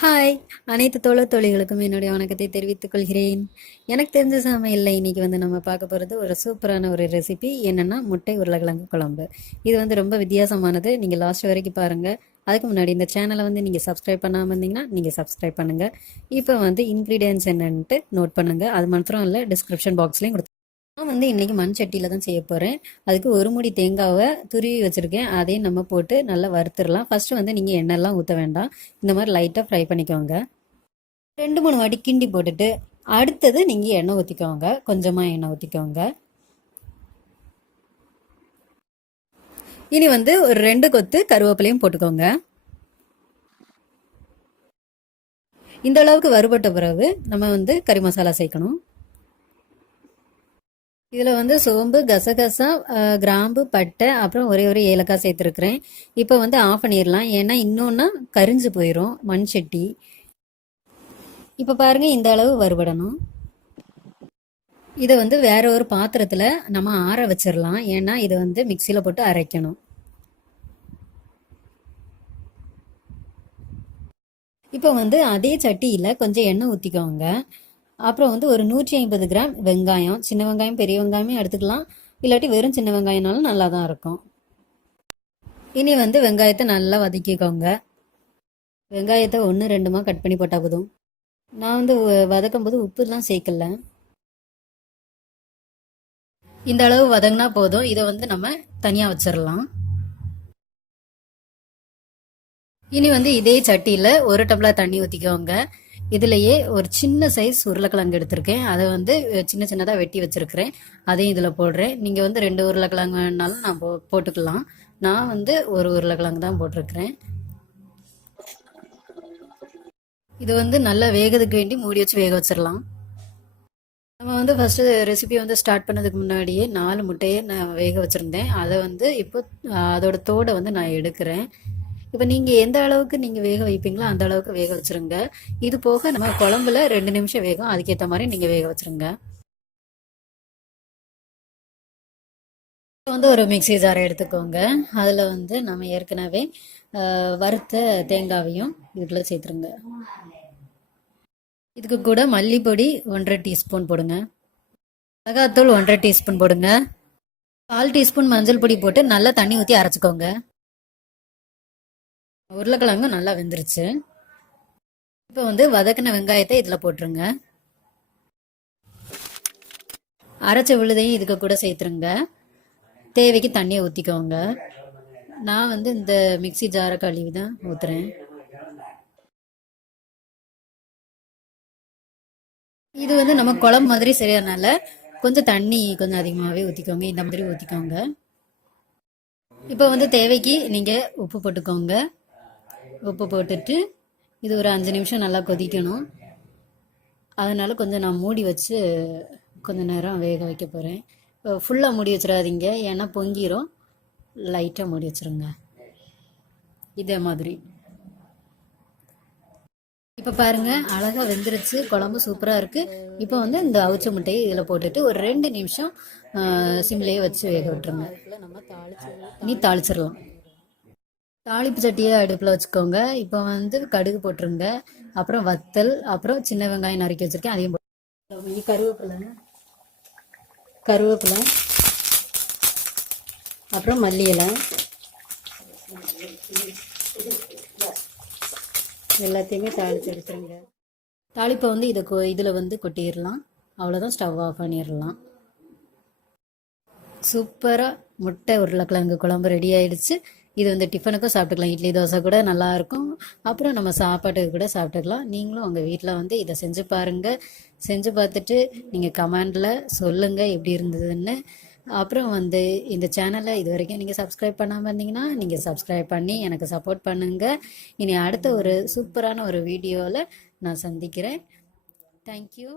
Hi, அனைத்து தோழிகளுக்கும் என்னுடைய வணக்கத்தை தெரிவித்துக் கொள்கிறேன். எனக்கு தெரிஞ்ச சமையல்ல இன்னைக்கு நம்ம பார்க்க போகிறது ஒரு சூப்பரான ஒரு ரெசிபி. என்னென்னா முட்டை உருளைக்கிழங்கு குழம்பு. இது ரொம்ப வித்தியாசமானது. நீங்கள் லாஸ்ட் வரைக்கும் பாருங்கள். அதுக்கு முன்னாடி இந்த சேனலை நீங்கள் சப்ஸ்கிரைப் பண்ணாமல் இருந்தீங்கன்னா நீங்கள் சப்ஸ்கிரைப் பண்ணுங்கள். இப்போ இன்க்ரீடியன்ஸ் என்னன்ட்டு நோட் பண்ணுங்கள். அது மாத்திரம் இல்லை, டிஸ்கிரிப்ஷன் பாக்ஸ்லேயும் கொடுத்து நான் இன்றைக்கி மண் சட்டியில் தான் செய்ய போகிறேன். அதுக்கு ஒரு முடி தேங்காவை துருவி வச்சுருக்கேன். அதையும் நம்ம போட்டு நல்லா வறுத்துடலாம். ஃபஸ்ட்டு நீங்கள் எண்ணெய்லாம் ஊற்ற வேண்டாம். இந்த மாதிரி லைட்டாக ஃப்ரை பண்ணிக்கோங்க. 2-3 வாட்டி கிண்டி போட்டுட்டு அடுத்தது நீங்கள் எண்ணெய் ஊற்றிக்கோங்க. கொஞ்சமாக எண்ணெய் ஊற்றிக்கோங்க. இனி ஒரு 2 கொத்து கருவேப்பிலையும் போட்டுக்கோங்க. இந்த அளவுக்கு வறுபட்ட பிறகு நம்ம கறி மசாலா சேர்க்கணும். இதில் சோம்பு, கசகசா, கிராம்பு, பட்டை, அப்புறம் ஒரே ஒரு ஏலக்காய் சேர்த்துருக்குறேன். இப்போ ஆஃப் பண்ணிடலாம். ஏன்னா இன்னொன்னா கரிஞ்சு போயிடும் மண் சட்டி. இப்போ பாருங்கள், இந்த அளவு வறுபடணும். இதை வேற ஒரு பாத்திரத்தில் நம்ம ஆற வச்சிடலாம். ஏன்னா இதை மிக்சியில் போட்டு அரைக்கணும். இப்போ அதே சட்டியில் கொஞ்சம் எண்ணெய் ஊற்றிக்கோங்க. அப்புறம் ஒரு 150 கிராம் வெங்காயம், சின்ன வெங்காயம் பெரிய வெங்காயமே எடுத்துக்கலாம். இல்லாட்டி வெறும் சின்ன வெங்காயம்னாலும் நல்லா தான் இருக்கும். இனி வெங்காயத்தை நல்லா வதக்கிக்கோங்க. வெங்காயத்தை 1-2 கட் பண்ணி போட்டால் போதும். நான் வதக்கும் போது உப்புலாம் சேர்க்கல. இந்த அளவு வதங்கினா போதும். இதை நம்ம தனியாக வச்சிடலாம். இனி இதே சட்டியில் 1 டம்ளர் தண்ணி ஊற்றிக்கோங்க. இதுலேயே ஒரு சின்ன சைஸ் உருளைக்கிழங்கு எடுத்திருக்கேன். அதை சின்ன சின்னதாக வெட்டி வச்சுருக்கிறேன். அதையும் இதில் போடுறேன். நீங்கள் 2 உருளைக்கிழங்கு வேணாலும் நான் போட்டுக்கலாம். நான் ஒரு உருளைக்கிழங்கு தான் போட்டிருக்கிறேன். இது நல்லா வேகிறதுக்கு வேண்டி மூடி வச்சு வேக வச்சிடலாம். நம்ம ஃபஸ்ட்டு ரெசிபி ஸ்டார்ட் பண்ணதுக்கு முன்னாடியே 4 முட்டையை நான் வேக வச்சுருந்தேன். அதை இப்போ அதோட தோடை நான் எடுக்கிறேன். இப்போ நீங்கள் எந்த அளவுக்கு நீங்கள் வேக வைப்பீங்களோ அந்த அளவுக்கு வேக வச்சுருங்க. இது போக நம்ம குழம்புல 2 நிமிஷம் வேகும். அதுக்கேற்ற மாதிரி நீங்கள் வேக வச்சுருங்க. ஒரு மிக்சி ஜாரை எடுத்துக்கோங்க. அதில் நம்ம ஏற்கனவே வறுத்த தேங்காவையும் இதுக்குள்ளே சேர்த்துருங்க. இதுக்கு கூட மல்லிப்பொடி 1.5 டீஸ்பூன் போடுங்க. மிளகாத்தூள் 1.5 டீஸ்பூன் போடுங்க. 1/4 டீஸ்பூன் மஞ்சள் பொடி போட்டு நல்லா தண்ணி ஊற்றி அரைச்சிக்கோங்க. உருளைக்கிழங்கு நல்லா வெந்துருச்சு. இப்போ வதக்கின வெங்காயத்தை இதில் போட்டுருங்க. அரைச்ச விழுதையும் இதுக்கு கூட சேர்த்துருங்க. தேவைக்கு தண்ணியை ஊற்றிக்கோங்க. நான் இந்த மிக்சி ஜாரை கழுவி தான் ஊற்றுறேன். இது நம்ம குழம்பு மாதிரி சரியானால கொஞ்சம் தண்ணி கொஞ்சம் அதிகமாகவே ஊற்றிக்கோங்க. இந்த மாதிரி ஊற்றிக்கோங்க. இப்போ தேவைக்கு நீங்கள் உப்பு போட்டுக்கோங்க. உப்பு போட்டுட்டு இது ஒரு 5 நிமிஷம் நல்லா கொதிக்கணும். அதனால் கொஞ்சம் நான் மூடி வச்சு கொஞ்சம் நேரம் வேக வைக்க போகிறேன். ஃபுல்லாக மூடி வச்சிடாதீங்க, ஏன்னா பொங்கிரும். லைட்டாக மூடி வச்சுருங்க. இதே மாதிரி. இப்போ பாருங்கள், அழகாக வெந்துருச்சு. குழம்பு சூப்பராக இருக்குது. இப்போ இந்த அவிச்ச முட்டையை இதில் போட்டுட்டு ஒரு 2 நிமிஷம் சிம்லேயே வச்சு வேக விட்டுருங்க. இனி தாளிச்சிடலாம். தாளிப்பு சட்டியை அடுப்பில் வச்சுக்கோங்க. இப்போ கடுகு போட்டுருங்க. அப்புறம் வத்தல், அப்புறம் சின்ன வெங்காயம் நறுக்கி வச்சுருக்கேன், அதையும் போட்டு கருவேப்பிலை, அப்புறம் மல்லி இலை எல்லாத்தையுமே தாளித்து எடுத்துருங்க. தாளிப்பை இதில் கொட்டிடலாம். அவ்வளோதான், ஸ்டவ் ஆஃப் பண்ணிடலாம். சூப்பராக முட்டை உருளைக்கிழங்கு குழம்பு ரெடி ஆயிடுச்சு. இது டிஃபனுக்கும் சாப்பிட்டுக்கலாம். இட்லி தோசை கூட நல்லாயிருக்கும். அப்புறம் நம்ம சாப்பாட்டுக்கு கூட சாப்பிட்டுக்கலாம். நீங்களும் உங்கள் வீட்டில் இதை செஞ்சு பாருங்கள். செஞ்சு பார்த்துட்டு நீங்கள் கமெண்டில் சொல்லுங்கள் எப்படி இருந்ததுன்னு. அப்புறம் இந்த சேனலை இது வரைக்கும் நீங்கள் சப்ஸ்கிரைப் பண்ணாமல் இருந்தீங்கன்னா நீங்கள் சப்ஸ்கிரைப் பண்ணி எனக்கு சப்போர்ட் பண்ணுங்கள். இனி அடுத்த ஒரு சூப்பரான ஒரு வீடியோவில் நான் சந்திக்கிறேன். தேங்க்யூ.